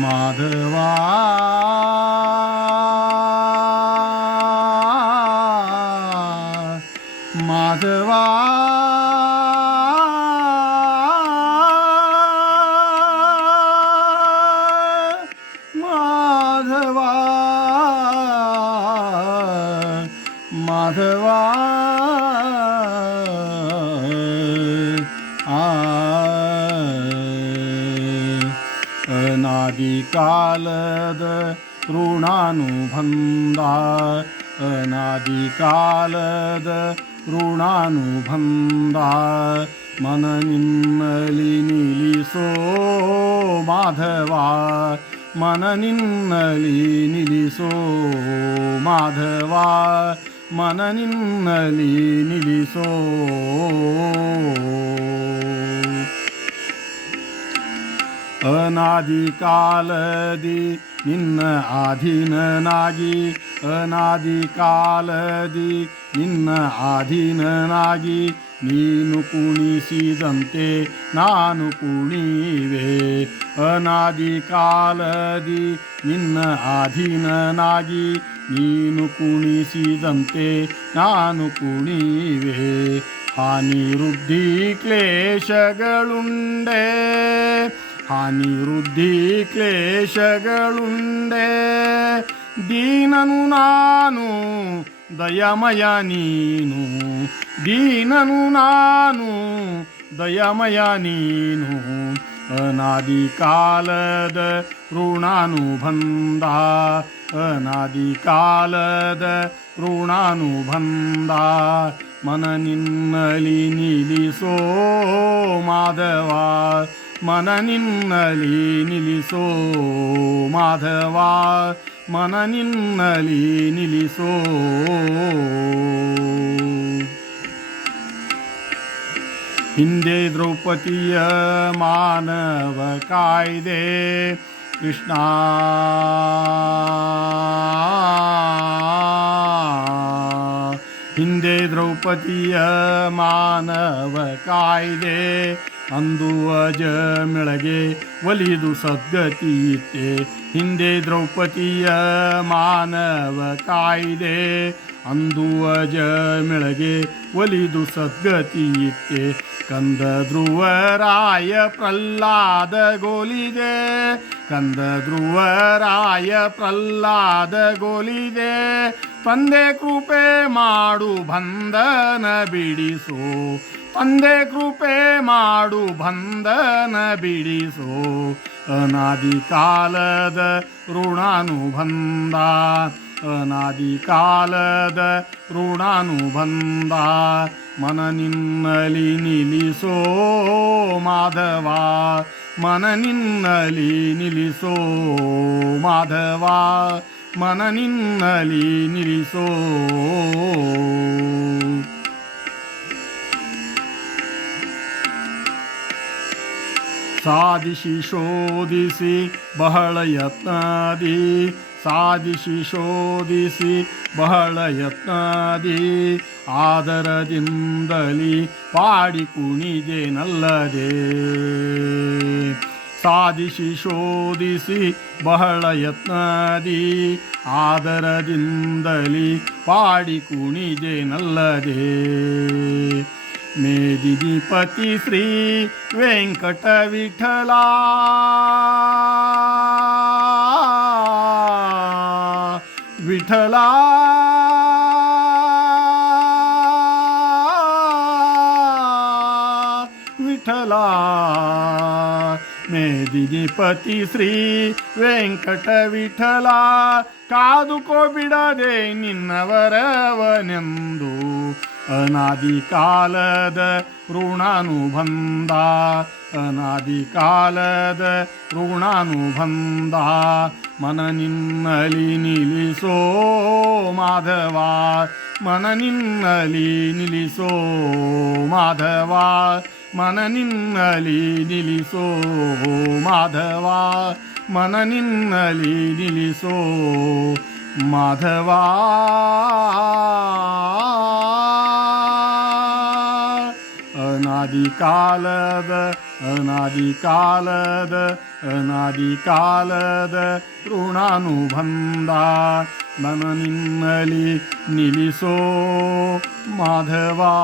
ಮಾಧವಾ ಮಾಧವಾ ಮಾಧವಾ ಮಾಧವಾ ಆ ಅನಾದಿ ಕಾಲದ ಋಣಾನುಬಂಧ ಮನ ನಿನ್ನಲಿ ನಿಲ್ಲಿಸೋ ಮಾಧವ. ಮನ ನಿನ್ನಲಿ ನಿಲ್ಲಿಸೋ ಮಾಧವ. ಮನ ನಿನ್ನಲಿ ನಿಲ್ಲಿಸೋ ಅನಾದಿ ಕಾಲದಿ ನಿನ್ನ ಅಧೀನನಾಗಿ ಅನಾದಿ ಕಾಲದಿ ನಿನ್ನ ಅಧೀನನಾಗಿ ನೀನು ಕುಣಿಸಿದಂತೆ ನಾನು ಕುಣಿವೆ ಅನಾದಿ ಕಾಲದಿ ನಿನ್ನ ಅಧೀನನಾಗಿ ನೀನು ಕುಣಿಸಿದಂತೆ ನಾನು ಕುಣಿವೆ ಹಾನಿ ವೃದ್ಧಿ ಕ್ಲೇಶಗಳುಂಡೆ. ಹಾನಿ ವೃದ್ಧಿ ಕ್ಲೇಶಗಳುಂಡೆ ದೀನನು ನಾನು, ದಯಮಯ ನೀನು. ದೀನನು ನಾನು, ದಯಮಯ ನೀನು. ಅನಾದಿ ಕಾಲದ ಋಣಾನುಬಂಧ ಅನಾದಿ ಕಾಲದ ಋಣಾನುಬಂಧ. ಮನ ನಿನ್ನಲಿ ನಿಲ್ಲಿಸೋ ಮಾಧವ ಮನ ನಿನ್ನಲಿ ನಿಲ್ಲಿಸೋ ಮಾಧವ ಮನ ನಿನ್ನಲಿ ನಿಲ್ಲಿಸೋ ಹಿಂದೆ ದ್ರೌಪದಿಯ ಮಾನವ ಕಾಯ್ದೆ ಕೃಷ್ಣ ದ್ರೌಪದಿಯ ಮಾನವ ಕಾಯ್ದೆ ಅಂದು ಅಜ ಮೆಳಗೆ ಒಲಿದು ಸದ್ಗತಿಯಿತ್ತೆ ಹಿಂದೆ ದ್ರೌಪದಿಯ ಮಾನವ ಕಾಯ್ದೆ ಅಂದು ಅಜ ಮೆಳಗೆ ಒಲಿದು ಸದ್ಗತಿಯಿತ್ತೆ ಕಂದ ಧ್ರುವರಾಯ ಪ್ರಹ್ಲಾದ ಗೋಲಿದೆ ಕಂದ ಧ್ರುವರಾಯ ಪ್ರಹ್ಲಾದ ಗೋಲಿದೆ ತಂದೆ ಕೃಪೆ ಮಾಡು ಬಂಧನ ಬಿಡಿಸೋ. ತಂದೆ ಕೃಪೆ ಮಾಡು ಬಂಧನ ಬಿಡಿಸೋ. ಅನಾದಿ ಕಾಲದ ಋಣಾನುಬಂಧ, ಅನಾದಿ ಕಾಲದ ಋಣಾನುಬಂಧ ಮನ ನಿನ್ನಲಿ ನಿಲ್ಲಿಸೋ ಮಾಧವ ಮನ ನಿನ್ನಲಿ ನಿಲ್ಲಿಸೋ ಮಾಧವ. ಮನ ನಿನ್ನಲಿ ನಿಲ್ಲಿಸೋ. ಸಾಧಿಸಿ ಶೋಧಿಸಿ ಬಹಳ ಯತ್ನಾದಿ. ಸಾಧಿಸಿ ಶೋಧಿಸಿ ಬಹಳ ಯತ್ನಾದಿ. ಆದರದಿಂದಲಿ ಪಾಡಿ ಕುಣಿದೆನಲ್ಲದೆ ಸಾಧಿಸಿ ಶೋಧಿಸಿ ಬಹಳ ಯತ್ನಾದಿ ಆದರದಿಂದಲಿ ಪಾಡಿ ಕುಣಿದೆನಲ್ಲದೆ ಮೇದಿನಿಪತಿ ಶ್ರೀ ವೆಂಕಟ ವಿಠಲ. ವಿಠಲ. ವಿಠಲ ಮೇದಿನಿಪತಿ ಶ್ರೀ ವೆಂಕಟ ವಿಠಲ ಕಾದುಕೋ ಬಿಡದೆ ನಿನ್ನವರವನೆಂದು ಅನಾದಿ ಕಾಲದ ಋಣಾನುಬಂಧ ಅನಾದಿ ಕಾಲದ ಋಣಾನುಬಂಧ, ಮನ ನಿನ್ನಲಿ ನಿಲ್ಲಿಸೋ ಮಾಧವ, ಮನ ನಿನ್ನಲಿ ನಿಲ್ಲಿಸೋ ಮಾಧವ. ಮನ ನಿನ್ನಲಿ ನಿಲ್ಲಿಸೋ ಮಾಧವ ಮನ ನಿನ್ನಲಿ अनादिकालद अनादिकालद अनादिकालद ऋणानुभन्दाननिनलि निलिसो माधवा।